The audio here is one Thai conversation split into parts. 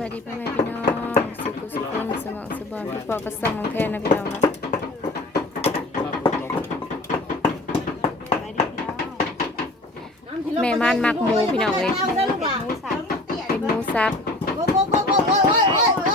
บายดีพ่อแม่พี่น้องสุขุสุขคนสมองสบอนพี่ปอกระสังของแท้นะพี่น้องนะแม่ม่านมักหมูพี่น้องเลยเป็นหมูสับไป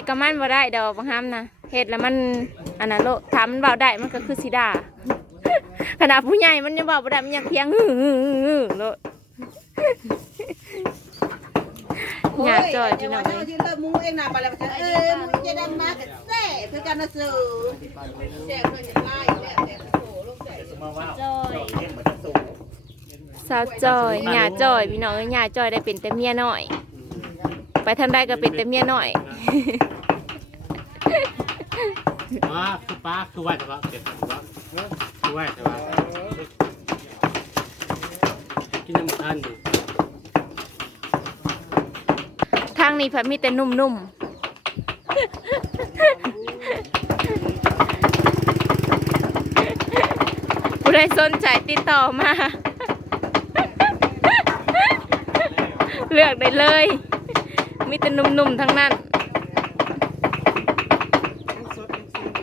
ดกับมันบ่ได้ดอกบางห้ามนะเห็ดแล้วมันอันนั้นโลถามมันเบาได้มันก็คือสีดาขนาดผู้ใหญ่มันยังเบาบ่ได้มันยังเพียงฮือฮือฮือฮือโลดหยาจ่อยพี่น้องเจ้าเอ้ยที่เลิกมูเองน่ะไปแล้วเอ้ยมูจะดังมากแซ่เพื่อกันนะสื่อแซ่เพื่อนจะไล่แล้วแต่โอ้ลูกแซ่สาวจ่อยหยาจ่อยพี่น้องเอ้ยหยาจ่อยได้เป็นแต่เมียน้อย ไปทางใดก็เป็นแต่เมียน้อย ป้าคือว่าแต่ว่าเก็บถือว่าคือว่าแต่ว่ากินน้ำตาลอยู่ทางนี้พิ่นมีแต่นุ่มๆผู้ใดสนใจติดต่อมา เลือกได้เลย มีแต่นุ่มๆทั้งนั้น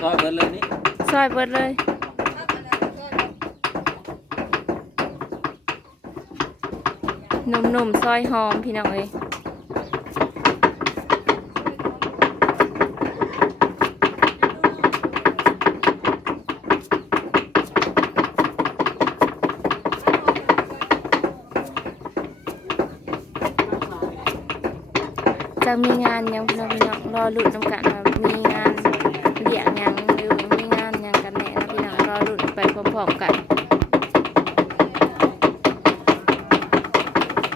ซอยเบิร์เลยนี่ซอยเบิดเลยนุ่มๆซอยหอมพี่น้องเอ้ยจะมีงานหยังพี่น้องพี่น้องรอลุ้นน้ำกันว่ามีงานเลี้ยงหยังหรื ไปพร้อมๆกัน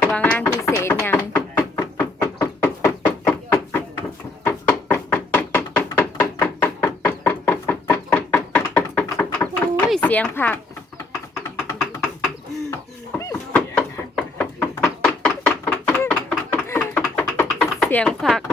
ว่างานพิเศษยังอุ้ยเสียงผักเสียงผัก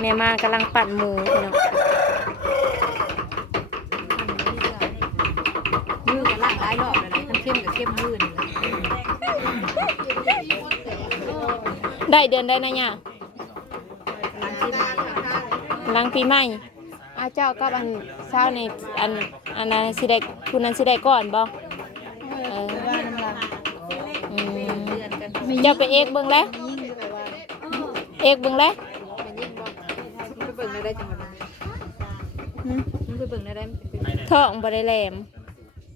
แม่มากำลังปั่นหมูพี่น้องมือก็ล้างหลายรอบแล้วนะทั้งเข้มกับเข้มมือนี่แหละได้เดือนได้นะเนี่ยล้างเข้มนี่หลังปีใหม่อาเจ้ากับอันเช้านี่อันอันนั้นสิได้คุณนั้นสิได้ก่อนบ่เอออืมเดือนกันเจ้าไปเอกเบิ่งแล้วเอกเบิ่งแล้ว เป็นยิ่งบ่มันไป เบิ่งได้ได้จังหวัดนั้นมันไปเบิ่งได้ได้มันเป็นเป็นท้องบ่ได้แหลม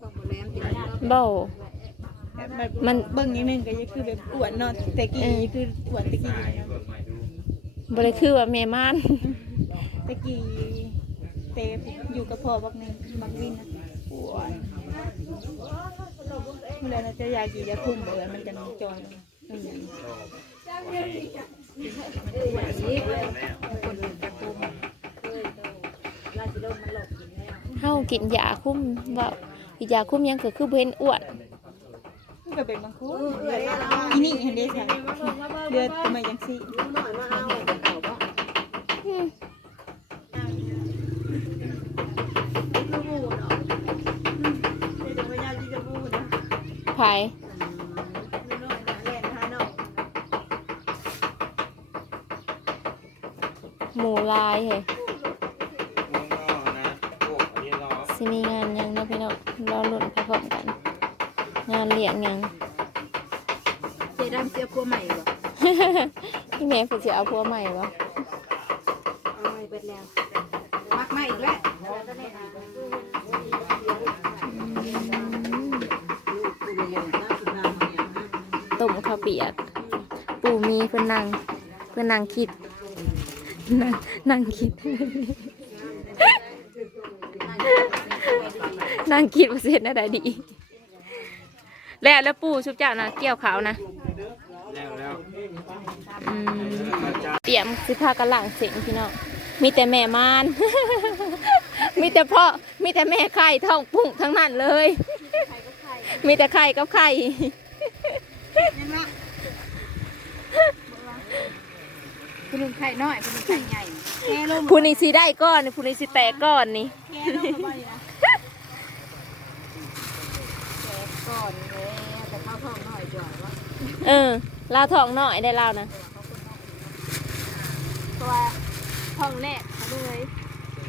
ของโบราณติดเนาะบ่มันเบิ่งนิดนึงก็จะคือแบบอ้วนเนาะแต่กี้คืออ้วนแตะกี้เนาะบ่ได้คือว่าแม่ม่าน แตะกี้เตอยู่กับพ่อบักหนึงบักวิ่งนะอ้วนเมื่อไหรเราจะอยากกี่จะทุ่มเบื่อมันจะจอยอืมอีกคน กินยาคุ้มว่ายาคุ้มยังก็คือเห็นอ้วนก็เป็นบางคู่อีนี่เห็นได้ค่ะเดือดทำไมยังสิไผ่หมูลายเหรอ สิมีงานหยังเนาะพี่น้องรอลุ้นไปพร้อมกัน งานเลี้ยงหยังเจดำเสียพัวใหม่บ่พี่แม่เพิ่นสิเอาผัวใหม่บ่เอาใหม่เบิดแล้วมักใหม่อีกแล้วต้มข้าวเปียก ปู่มีเพิ่นนั่งเพิ่นนั่งคิดนั่งนั่งคิด นั่งคิดว่าสิเฮ็ดแนวใดดี แล้วแล้วปู่ชุบเจ้านะเกี่ยวขาวนะแล้วแล้วอืมเตรียมสิพากันหลังเสียงพี่น้องมีแต่แม่มาน มีแต่พ่อมีแต่แม่ไข่ท้องปุ่งทั้งนั้นเลย มีแต่ไข่กับไข่คุณลุงไข่น้อยคุณลุงไข่ใหญ่แค่ลงผู้นี้สิได้ก้อนนี่ผู้นี้สิแตกก้อนนี่ แค่ลงมาบ่นี่นะแค่ก่อนแล้วแต่เข้าท้องน้อยกว่าว่า เออลาวทองน้อยได้ลาวนะตัวท้องแรกเขาเลย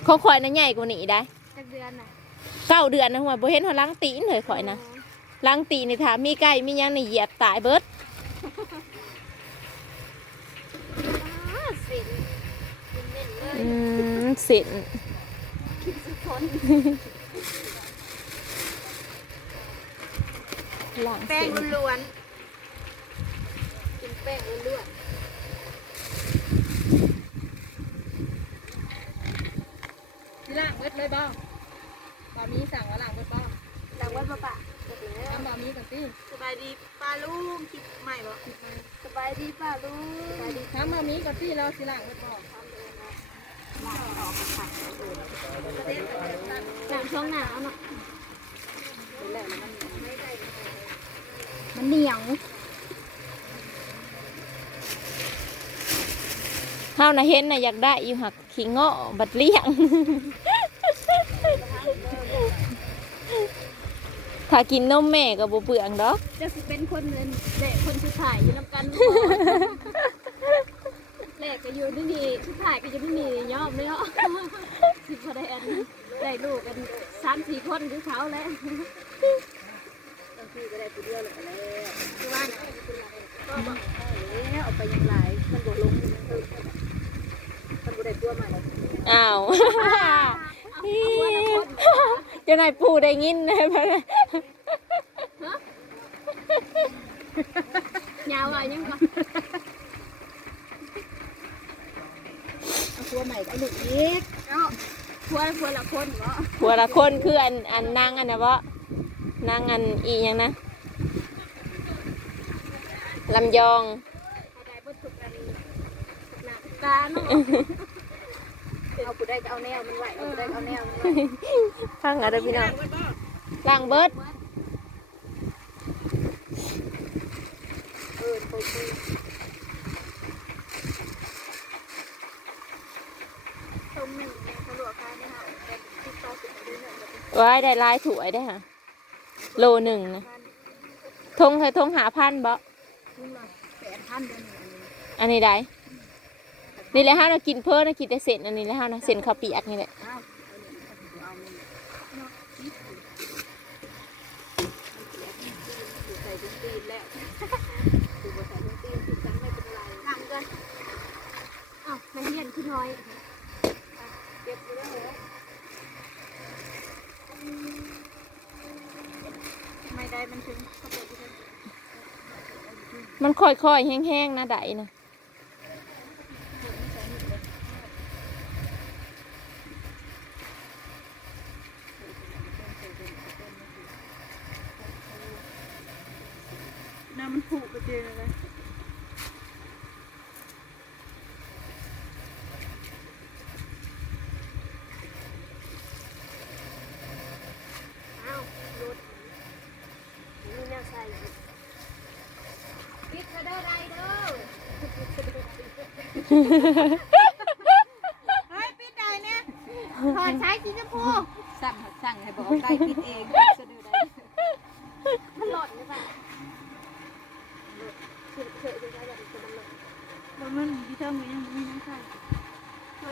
ของข่อยน่ะใหญ่กว่านี้ได้จักเดือนน่ะเก้าเดือนนะหัวบ่เห็นหัวลังตีนเลยข่อยนะลังตีนนี่ถามมีไก่มีหยังนี่เหยียบตายเบิดอ้าสินเน้นๆเลยอืมสินคิดสุดทนหลังแป้งสินล้วนๆกิน แป้งล้วนๆล่างเบิดเลยบ้างบะหมี่สั่งว่าล่างเบิดบ้างล่างเบิดบ่ปะทำบะหมี่กันสิสบายดีป้าลุงคิดใหม่บ่สบายดีป้าลุงสบายดีทำบะหมี่กันสิเราสิล่างเบิดบ้างล่างช่องหนาวเนาะมันเหนียว เฮานะเห็นน่ะอยากได้อยู่หักขี้เงาะบัดเลี้ยงถ้ากินนมแม่ก็บ่เปลืองดอกจะสิเป็นคนเงินเด็กคนสุดท้ายอยู่นำกันแรกก็อยู่ที่นี่สุดท้ายก็อยู่ที่นี่ยอมเลยเนาะสิพอได้อันได้ลูกกันสามสี่คนคือเขาแล้วบางทีก็ได้ตัวเดียวเลยแล้วคือว่าก็บอกแล้วเอาไปยังไรมันบวลงมันบวได้ตัวใหม่ อ้าวเจะนายปู่ได้ยินนะยาวอะไรยังก่อนเอาตัวใหม่ก็ลูกอีกเอ้าตัวตัวละคนเหรอผัวละคนคืออันอันนางอันนะวะนางอันอีหยังนะลำยองเอาได้เบิดทุกอันทุกหน้าทุกตาเนาะ เอาผู้ได้ก็เอาแนวมันไหวเอาผู้ได้ก็เอาแนวมันไหวฟังอะไรพี่น้องล่างเบิดเออโคตรตรงหนึ่งเนี่ยสะดวกการเนี่ยค่ะแต่ติดต่อสิบเดือนเนี่ยจะเป็นไว้ได้หลายถ้วยได้อค่ะ โลหนึ่งนะทงเคยทงหาพันบ่ขึ้นมาแปดพันเดือนหนึ่งอันนี้ได้ นี่แหละฮะเรากินเพิ่มนะกินแต่เส้นอันนี้แหละฮะนะเส้นข้าวเปียกนี่แหละอ้าวเอาเนี่ยเอาเนี่ยเนาะคิดอยู่อยู่ใส่ถุงตีนแล้วอยู่บ่ใส่ถุงตีนติดกันไม่เป็นไรนั่งกันอ้าวไม่เห็นขึ้นน้อยอะเก็บอยู่แล้วเหรอไม่ได้มันถึงเขาเปิดที่นั่นมันค่อยๆแห้งๆนะไดนะ น้ำมันผุไปเจอเลยอ้าวรถนี่น่าใส่ปิดกระเด้อได้เด้อ เฮ้ยพี่ได้เนี่ยถอดใช้สีชมพูสั่งสั่งให้บอกได้คิดเองสะดือได้มันหล่นหรือเปล่าเฉยเฉยๆจะได้แบบมันหล่นบ่มันพี่เทิงก็ยังบ่มีน้ำใส่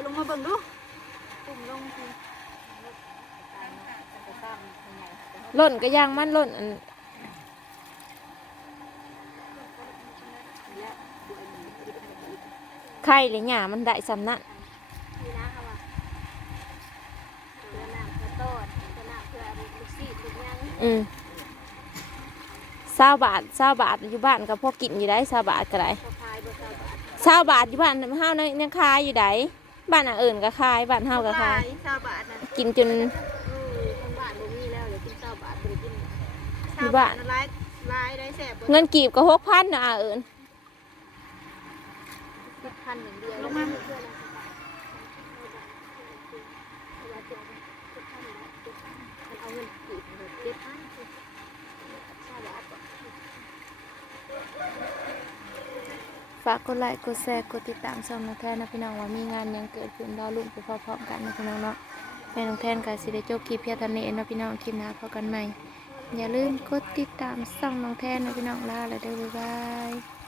ลงมาเบิ่งดูปุ่มลงทีล่นก็ย่างมันหล่นอัน ไข่หรือหยามันได้สำนักนี่นะค่ะว่าเรือน้ำเพื่อต้นเรือน้ำเพื่อลูกซีดลูกยังอืมเศร้าบาทเศร้าบาทอยู่บ้านก็พอกินอยู่ได้เศร้าบาทก็ได้พอพายบนเสาบาทเศร้าบาทอยู่บ้านเฮานั่นยังคายอยู่ได้บ้านอะเอิญก็คายบ้านเฮาก็คายชาวบ้านนะกินจนเออคนบ้านบ่มีแล้วเดี๋ยวกินเสาบาทบ่ได้กินอยู่บ้านลายลายได้แสบเงินกีบก็หกพันนะอะเอิญ สิบพันอย่างเดียวลงมาเพื่อนเงินเอาเงินเก็บพันเสาบาทก่อนฝากกดไลค์ กดแชร์ กดติดตามช่องน้องแทนนะพี่น้องว่ามีงานยังเกิดขึ้นรอลุ่มไปพร้อมๆกันนะพี่น้องเนาะแม่น้องแทนกับสิได้จบคลิปเพียท่านี้นะพี่น้องคลิปหน้าพบกันใหม่ อย่าลืมกดติดตามช่องน้องแทนนะพี่น้องลาเลยเด้อบ๊ายบาย